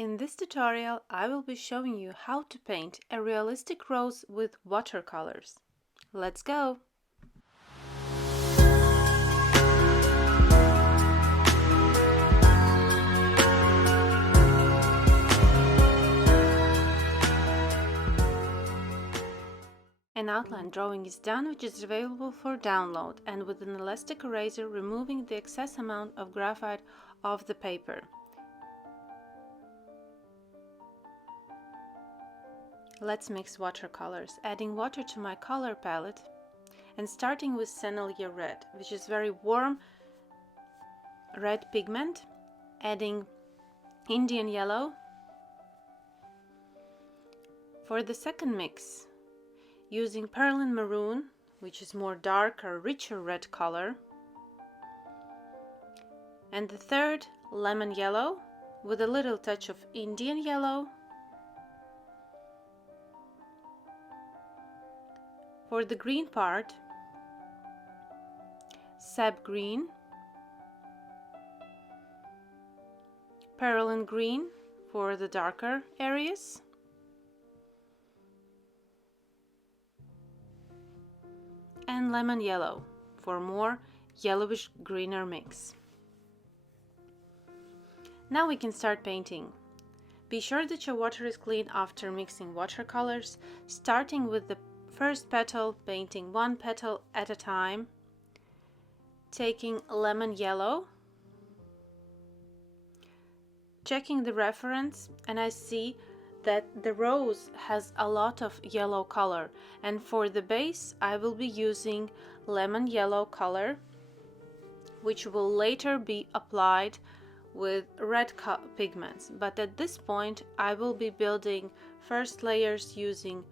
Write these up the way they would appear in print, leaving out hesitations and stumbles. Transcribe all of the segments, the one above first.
In this tutorial, I will be showing you how to paint a realistic rose with watercolors. Let's go! An outline drawing is done, which is available for download, and with an elastic eraser removing the excess amount of graphite off the paper. Let's mix watercolors, adding water to my color palette and starting with Sennelier Red, which is very warm red pigment, adding Indian yellow. For the second mix, using Perylene Maroon, which is more darker, richer red color, and the third, lemon yellow with a little touch of Indian yellow. For the green part, Sap Green, Perylene Green for the darker areas, and lemon yellow for more yellowish greener mix. Now we can start painting. Be sure that your water is clean after mixing watercolors, starting with the first petal, painting one petal at a time, taking lemon yellow, checking the reference, and I see that the rose has a lot of yellow color, and for the base I will be using lemon yellow color, which will later be applied with red pigments, but at this point I will be building first layers using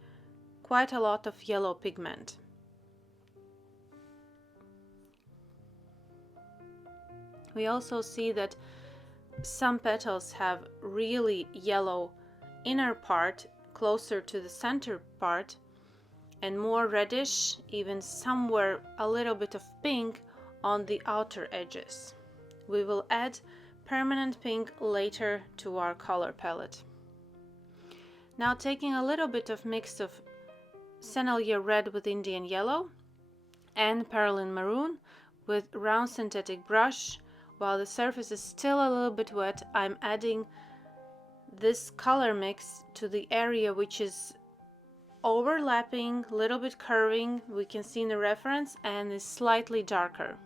quite a lot of yellow pigment. We also see that some petals have really yellow inner part closer to the center part and more reddish, even somewhere a little bit of pink on the outer edges. We will add permanent pink later to our color palette. Now taking a little bit of mix of Sennelier Red with Indian yellow and Perylene Maroon with round synthetic brush, while the surface is still a little bit wet, I'm adding this color mix to the area which is overlapping, a little bit curving, we can see in the reference, and is slightly darker.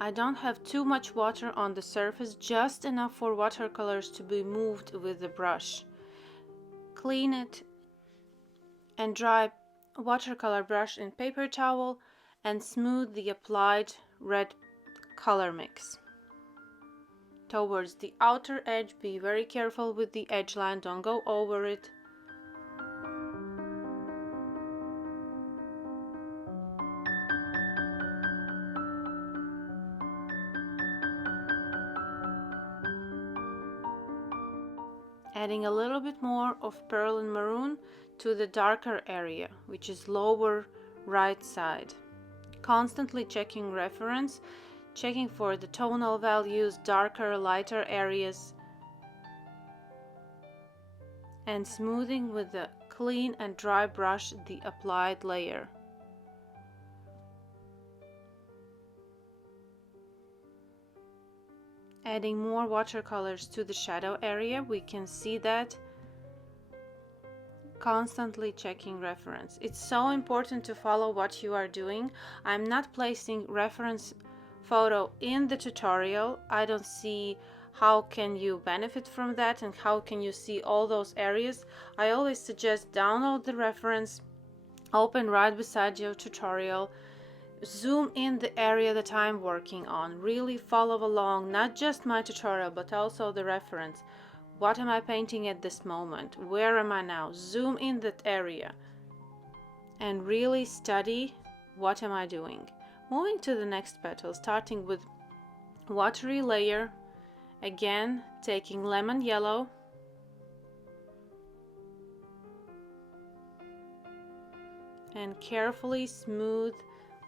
I don't have too much water on the surface, just enough for watercolors to be moved with the brush. Clean it and dry watercolor brush in paper towel and smooth the applied red color mix. Towards the outer edge, be very careful with the edge line, don't go over it. Adding a little bit more of Perylene Maroon to the darker area, which is lower right side. Constantly checking reference, checking for the tonal values, darker, lighter areas, and smoothing with the clean and dry brush the applied layer. Adding more watercolors to the shadow area, we can see that. Constantly checking reference. It's so important to follow what you are doing. I'm not placing reference photo in the tutorial. I don't see how can you benefit from that and how can you see all those areas. I always suggest download the reference, open right beside your tutorial, zoom in the area that I'm working on, really follow along, not just my tutorial but also the reference. What am I painting at this moment? Where am I now? Zoom in that area and really study what am I doing. Moving to the next petal, starting with watery layer, again taking lemon yellow and carefully smooth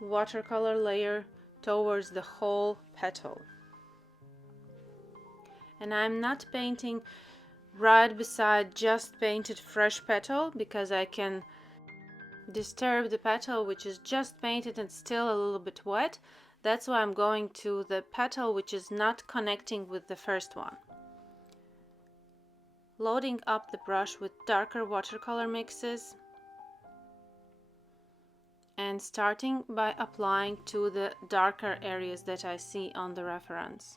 watercolor layer towards the whole petal. And I'm not painting right beside just painted fresh petal, because I can disturb the petal which is just painted and still a little bit wet. That's why I'm going to the petal which is not connecting with the first one. Loading up the brush with darker watercolor mixes and starting by applying to the darker areas that I see on the reference.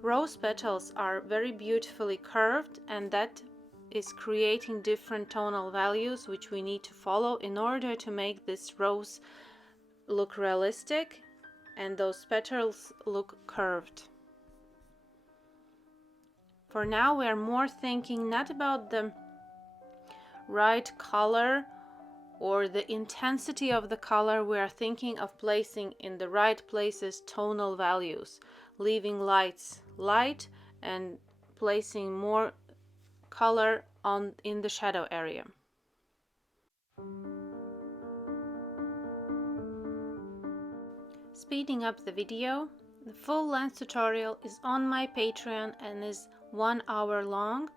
Rose petals are very beautifully curved, and that is creating different tonal values which we need to follow in order to make this rose look realistic and those petals look curved. For now, we are more thinking not about the right color or the intensity of the color. We are thinking of placing in the right places tonal values, leaving lights light and placing more color in the shadow area. Speeding up the video, the full length tutorial is on my Patreon and is 1 hour long.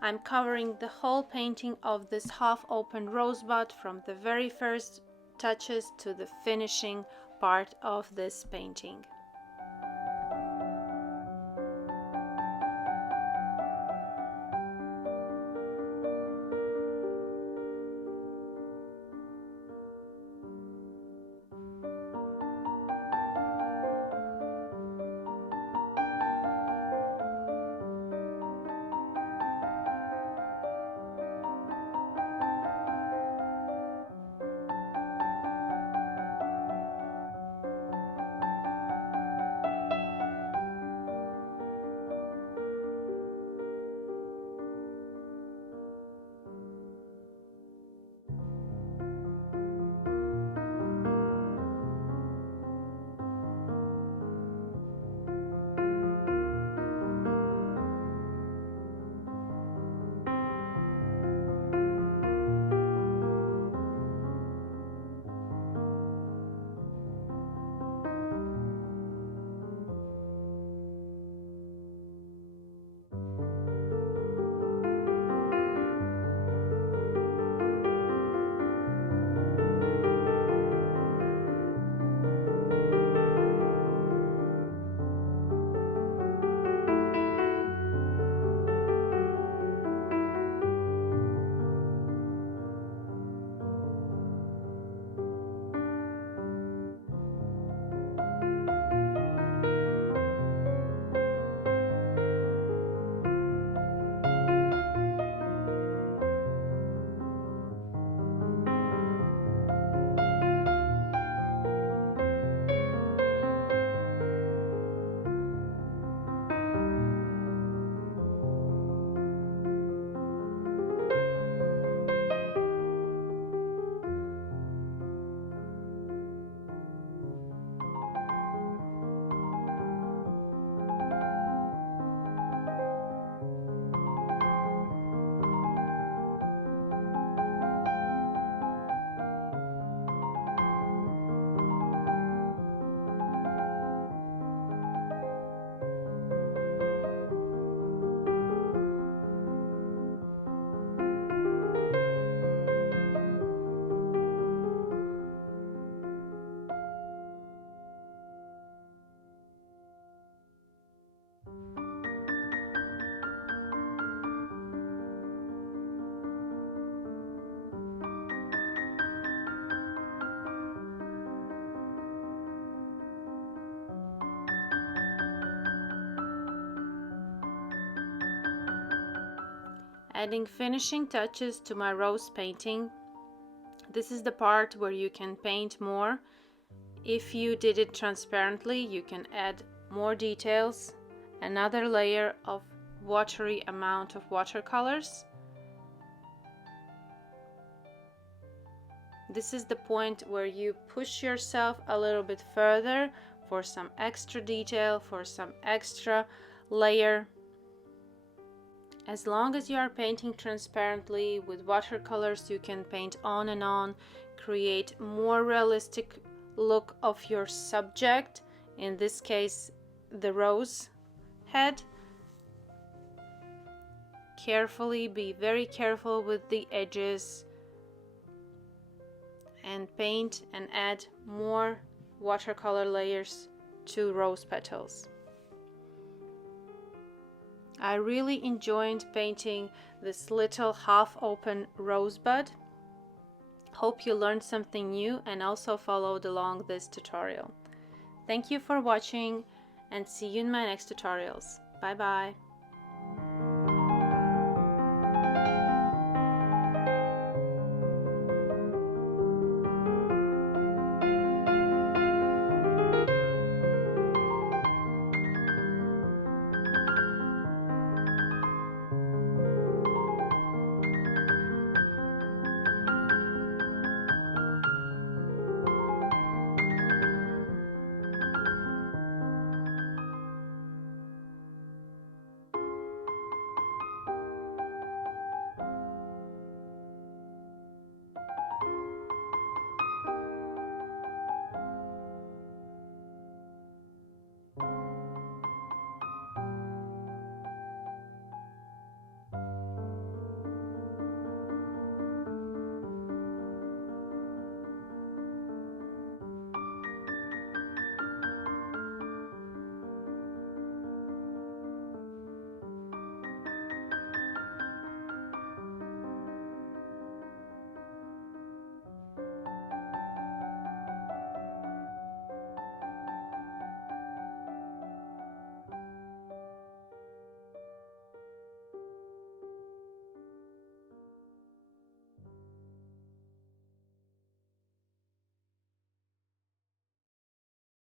I'm covering the whole painting of this half-open rosebud from the very first touches to the finishing part of this painting. Adding finishing touches to my rose painting. This is the part where you can paint more. If you did it transparently, you can add more details, another layer of watery amount of watercolors. This is the point where you push yourself a little bit further for some extra detail, for some extra layer. As long as you are painting transparently with watercolors, you can paint on and on, create more realistic look of your subject, in this case the rose head. Be very careful with the edges, and paint and add more watercolor layers to rose petals. I really enjoyed painting this little half-open rosebud. Hope you learned something new and also followed along this tutorial. Thank you for watching and see you in my next tutorials. Bye bye.